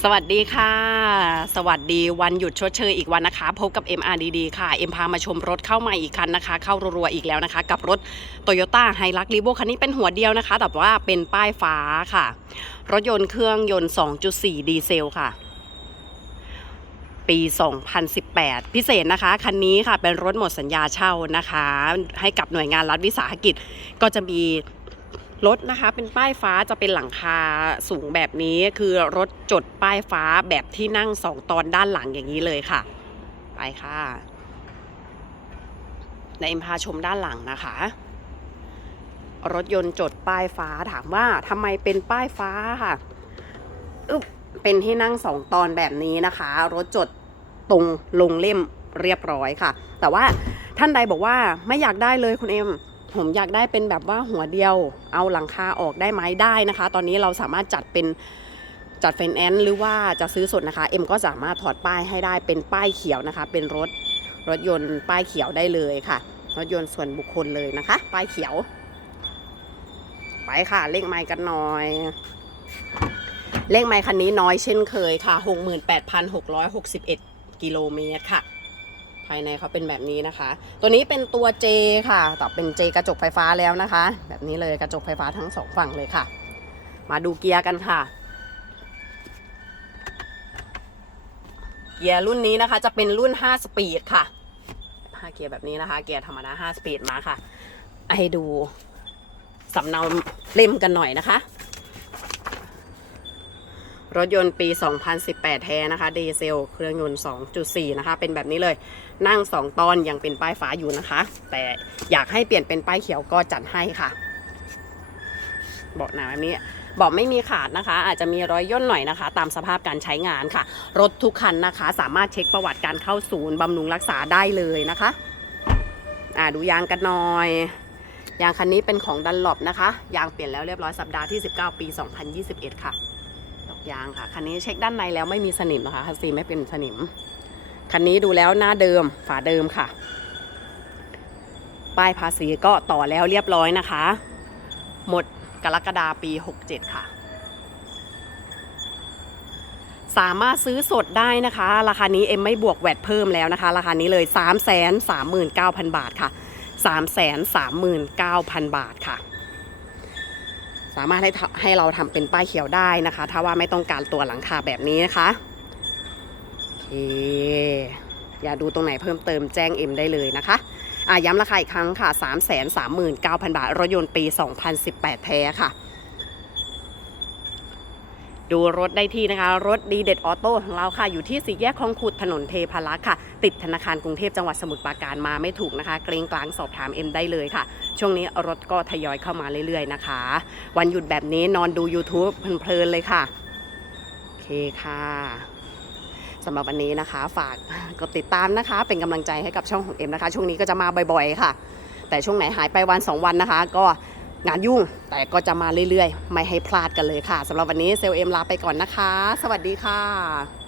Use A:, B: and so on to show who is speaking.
A: สวัสดีค่ะ สวัสดีวันหยุดชดเชยอีกวันนะคะ พบกับ MRDD ค่ะ เอ็มพามาชมรถเข้าใหม่อีกคันนะคะ เข้ารัวๆอีกแล้วนะคะ กับรถ Toyota h i l u x r e v o คันนี้เป็นหัวเดียวนะคะ แต่ว่าเป็นป้ายฟ้าค่ะ รถยนต์เครื่องยนต์ 2.4 ดีเซลค่ะ ปี 2018 พิเศษนะคะ คันนี้ค่ะเป็นรถหมดสัญญาเช่านะคะ ให้กับหน่วยงานรัฐวิสาหกิจก็จะมี รถนะคะเป็นป้ายฟ้าจะเป็นหลังคาสูงแบบนี้คือรถจดป้ายฟ้าแบบที่นั่งสองตอนด้านหลังอย่างนี้เลยค่ะ ไปค่ะในเอ็มพาชมด้านหลังนะคะ รถยนต์จดป้ายฟ้าถามว่าทำไมเป็นป้ายฟ้าค่ะอึบเป็นที่นั่งสองตอนแบบนี้นะคะ รถจดตรงลงเล่มเรียบร้อยค่ะ แต่ว่าท่านใดบอกว่าไม่อยากได้เลยคุณเอ็ม ผมอยากได้เป็นแบบว่าหัวเดียว เอาหลังคาออกได้ไหมได้นะคะ ตอนนี้เราสามารถจัดเป็นจัดไฟแนนซ์หรือว่าจะซื้อสดนะคะ เอ็มก็สามารถถอดป้ายให้ได้เป็นป้ายเขียวนะคะ เป็นรถรถยนต์ป้ายเขียวได้เลยค่ะ รถยนต์ส่วนบุคคลเลยนะคะ ป้ายเขียว ไปค่ะเลขไมค์กันหน่อย เลขไมค์คันนี้น้อยเช่นเคยค่ะ 68,661 กิโลเมตรค่ะ ภายในเขาเป็นแบบนี้นะคะ ตัวนี้เป็นตัว J ค่ะแต่เป็น J กระจกไฟฟ้าแล้วนะคะ แบบนี้เลยกระจกไฟฟ้าทั้งสองฝั่งเลยค่ะ มาดูเกียร์กันค่ะ เกียร์รุ่นนี้นะคะจะเป็นรุ่น 5 สปีดค่ะ5เกียร์แบบนี้นะคะ เกียร์ธรรมดา5สปีดมาค่ะ ให้ดูสำเนาเล่มกันหน่อยนะคะ รถยนต์ปี 2018 แท้นะคะ ดีเซล เครื่องยนต์ 2.4 นะคะ เป็นแบบนี้เลย นั่ง 2 ตอนยังเป็นป้ายฟ้าอยู่นะคะ แต่อยากให้เปลี่ยนเป็นป้ายเขียวก็จัดให้ค่ะ เบาะหนาแบบนี้เบาะไม่มีขาดนะคะ อาจจะมีรอยย่นหน่อยนะคะ ตามสภาพการใช้งานค่ะ รถทุกคันนะคะ สามารถเช็คประวัติการเข้าศูนย์บำรุงรักษาได้เลยนะคะอ่าดูยางกันหน่อย ยางคันนี้เป็นของดันหลบนะคะ ยางเปลี่ยนแล้วเรียบร้อยสัปดาห์ที่ 19 ปี 2021 ค่ะ ยางค่ะ คันนี้เช็คด้านในแล้วไม่มีสนิมนะคะคันซีไม่เป็นสนิม คันนี้ดูแล้วหน้าเดิมฝาเดิมค่ะ ป้ายภาษีก็ต่อแล้วเรียบร้อยนะคะ หมดกรกฎาปี 67 ค่ะ สามารถซื้อสดได้นะคะ ราคานี้เอ็มไม่บวกแวดเพิ่มแล้วนะคะ ราคานี้เลย 3 3 9 0 0 0 บาทค่ะ 3 3 9 0 0 0 บาทค่ะ สามารถให้ให้เราทำเป็นป้ายเขียวได้นะคะ ถ้าว่าไม่ต้องการตัวหลังคาแบบนี้นะคะโอเคอย่าดูตรงไหนเพิ่มเติมแจ้งเอ็มได้เลยนะคะอะย้ำราคาอีกครั้งค่ะ 3 3 9 0 0 0 บาท รถยนต์ปี 2018 แท้ค่ะ ดูรถได้ที่นะคะ รถดีเด็ดออโต้ของเราค่ะ อยู่ที่สี่แยกคลองขุดถนนเทพารักษ์ค่ะ ติดธนาคารกรุงเทพจังหวัดสมุทรปราการมาไม่ถูกนะคะ เกรงกลางสอบถามเอ็มได้เลยค่ะ ช่วงนี้รถก็ทยอยเข้ามาเรื่อยๆนะคะ วันหยุดแบบนี้นอนดู YouTube เพลินๆเลยค่ะ โอเคค่ะสำหรับวันนี้นะคะ ฝากกดติดตามนะคะ เป็นกำลังใจให้กับช่องของเอ็มนะคะ ช่วงนี้ก็จะมาบ่อยๆค่ะ แต่ช่วงไหนหายไปวัน 2 วันนะคะ ก็ งานยุ่งแต่ก็จะมาเรื่อยๆ ไม่ให้พลาดกันเลยค่ะสำหรับวันนี้เซลเอ็มลาไปก่อนนะคะ สวัสดีค่ะ